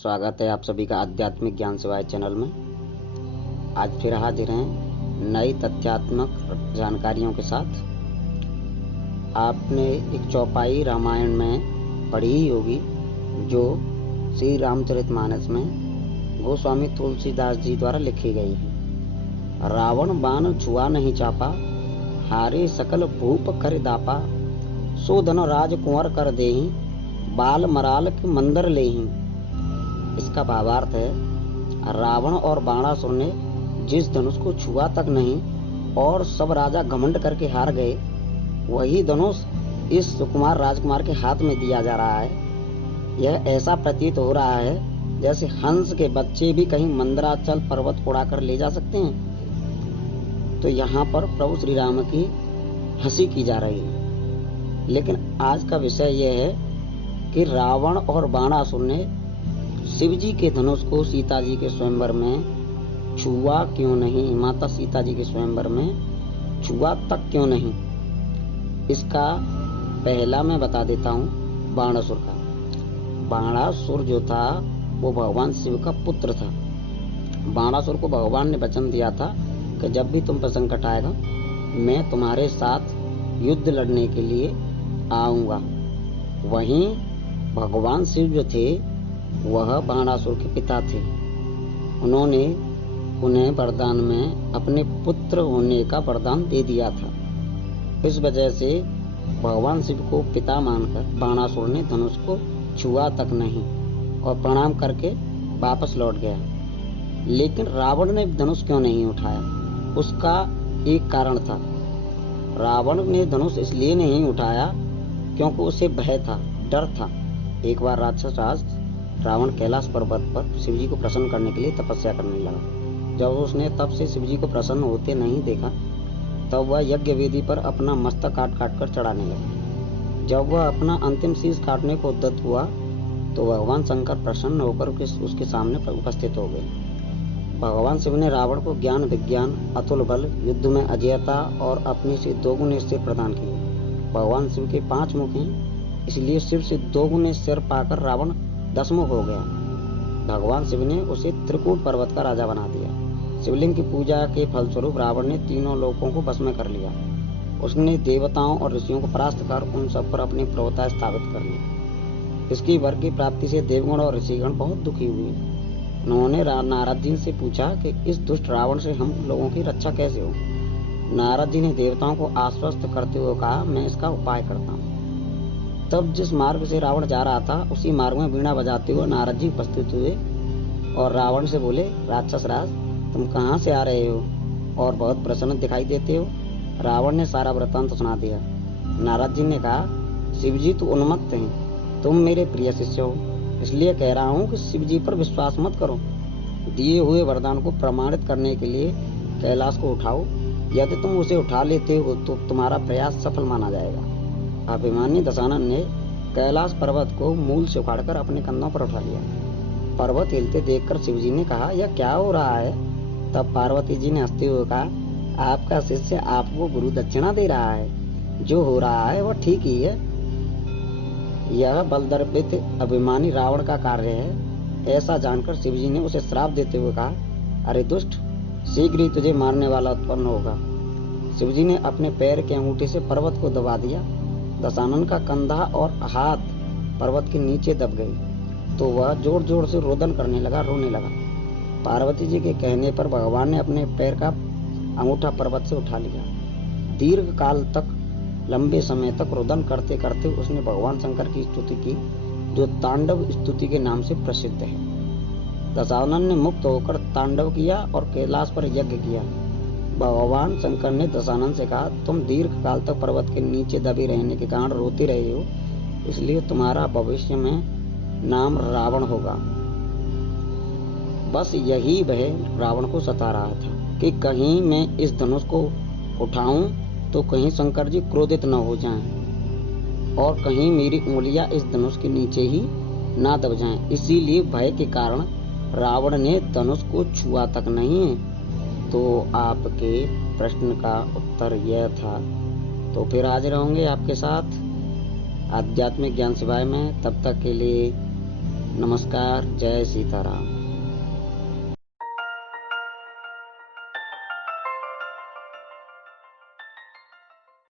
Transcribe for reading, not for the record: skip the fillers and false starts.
स्वागत है आप सभी का आध्यात्मिक ज्ञान सेवाएं चैनल में। आज फिर हाजिर हैं नई तथ्यात्मक जानकारियों के साथ। आपने एक चौपाई रामायण में पढ़ी ही होगी, जो श्री रामचरितमानस में गोस्वामी तुलसीदास जी द्वारा लिखी गई है। रावण बाण छुआ नहीं चापा, हारे सकल भूप कर दापा, सो धन राज कुंवर कर देहि, बाल मराल के मंदर लेहि। इसका भावार्थ है, रावण और बाणासुर ने जिस धनुष को छुआ तक नहीं और सब राजा घमंड करके हार गए, वही धनुष इस सुकुमार राजकुमार के हाथ में दिया जा रहा है। यह ऐसा प्रतीत हो रहा है जैसे हंस के बच्चे भी कहीं मंदराचल पर्वत उड़ा कर ले जा सकते हैं। तो यहाँ पर प्रभु श्री राम की हंसी की जा रही है। लेकिन आज का विषय यह है कि रावण और बाणासुर ने शिव जी के धनुष को सीता जी के स्वयंवर में छुआ क्यों नहीं, माता सीता जी के स्वयंवर में छुआ तक क्यों नहीं। इसका पहला मैं बता देता हूँ बाणासुर का। बाणासुर जो था वो भगवान शिव का पुत्र था। बाणासुर को भगवान ने वचन दिया था कि जब भी तुम पर संकट आएगा मैं तुम्हारे साथ युद्ध लड़ने के लिए आऊंगा। वहीं भगवान शिव जो थे वह बाणासुर के पिता थे। उन्होंने उन्हें वरदान में अपने पुत्र होने का वरदान दे दिया था। इस वजह से भगवान शिव को पिता मानकर बाणासुर ने धनुष को छुआ तक नहीं और प्रणाम करके वापस लौट गया। लेकिन रावण ने धनुष क्यों नहीं उठाया, उसका एक कारण था। रावण ने धनुष इसलिए नहीं उठाया क्योंकि उसे भय था, डर था। एक बार राक्षस राज रावण कैलाश पर्वत पर शिव जी को प्रसन्न करने के लिए तपस्या करने लगा। जब उसने तब से शिव जी को प्रसन्न होते नहीं देखा, तब वह यज्ञ वेदी पर अपना मस्तक काट काट कर चढ़ाने लगा। जब वह अपना अंतिम शीश काटने को उद्यत हुआ तो भगवान शंकर प्रसन्न होकर उसके सामने उपस्थित हो गए। भगवान शिव ने रावण को ज्ञान विज्ञान, अतुल बल, युद्ध में अजयता और अपने से दोगुने सिर प्रदान किए। भगवान शिव के 5 मुख हैं, इसलिए शिव से दोगुने सिर पाकर रावण 10 मुख हो गया। भगवान शिव ने उसे त्रिकूट पर्वत का राजा बना दिया। शिवलिंग की पूजा के फलस्वरूप रावण ने तीनों लोकों को वश में कर लिया। उसने देवताओं और ऋषियों को परास्त कर उन सब पर अपनी प्रभुता स्थापित कर ली। इसकी वर की प्राप्ति से देवगण और ऋषिगण बहुत दुखी हुए। उन्होंने नारद जी से पूछा कि इस दुष्ट रावण से हम लोगों की रक्षा कैसे हो। नारद जी ने देवताओं को आश्वस्त करते हुए कहा, मैं इसका उपाय करता हूँ। तब जिस मार्ग से रावण जा रहा था उसी मार्ग में वीणा बजाते हुए नारद जी उपस्थित हुए और रावण से बोले, राक्षस राज तुम कहाँ से आ रहे हो और बहुत प्रसन्न दिखाई देते हो। रावण ने सारा वृत्तांत सुना दिया। नारद जी ने कहा, शिव जी तो उन्मत्त हैं, तुम मेरे प्रिय शिष्य हो, इसलिए कह रहा हूँ कि शिव जी पर विश्वास मत करो। दिए हुए वरदान को प्रमाणित करने के लिए कैलाश को उठाओ। यदि तुम उसे उठा लेते हो तो तुम्हारा प्रयास सफल माना जाएगा। अभिमानी दशानन ने कैलाश पर्वत को मूल से उखाड़कर अपने कंधों पर उठा लिया। पर्वत हिलते देखकर शिवजी ने कहा, यह क्या हो रहा है। तब पार्वती जी ने हंसते हुए कहा, आपका शिष्य आपको गुरु दक्षिणा दे रहा है, जो हो रहा है वह ठीक ही है। यह बलदर्पित अभिमानी रावण का कार्य है। ऐसा जानकर शिवजी ने उसे श्राप देते हुए कहा, अरे दुष्ट, शीघ्र ही तुझे मारने वाला उत्पन्न होगा। शिवजी ने अपने पैर के अंगूठे से पर्वत को दबा दिया। दशानन का कंधा और हाथ पर्वत के नीचे दब गए तो वह जोर जोर से रोदन करने लगा, रोने लगा। पार्वती जी के कहने पर भगवान ने अपने पैर का अंगूठा पर्वत से उठा लिया। दीर्घ काल तक, लंबे समय तक रोदन करते करते उसने भगवान शंकर की स्तुति की, जो तांडव स्तुति के नाम से प्रसिद्ध है। दशानन ने मुक्त होकर तांडव किया और कैलाश पर यज्ञ किया। भगवान शंकर ने दशानन से कहा, तुम दीर्घ काल तक पर्वत के नीचे दबे रहने के कारण रोते रहे हो, इसलिए तुम्हारा भविष्य में नाम रावण होगा। बस यही भय रावण को सता रहा था कि कहीं मैं इस धनुष को उठाऊं तो कहीं शंकर जी क्रोधित न हो जाएं और कहीं मेरी उंगलियां इस धनुष के नीचे ही ना दब जाएं। इसीलिए भय के कारण रावण ने धनुष को छुआ तक नहीं। तो आपके प्रश्न का उत्तर यह था। तो फिर हाजिर होंगे आपके साथ आध्यात्मिक ज्ञान सेवाएं में। तब तक के लिए नमस्कार। जय सीताराम।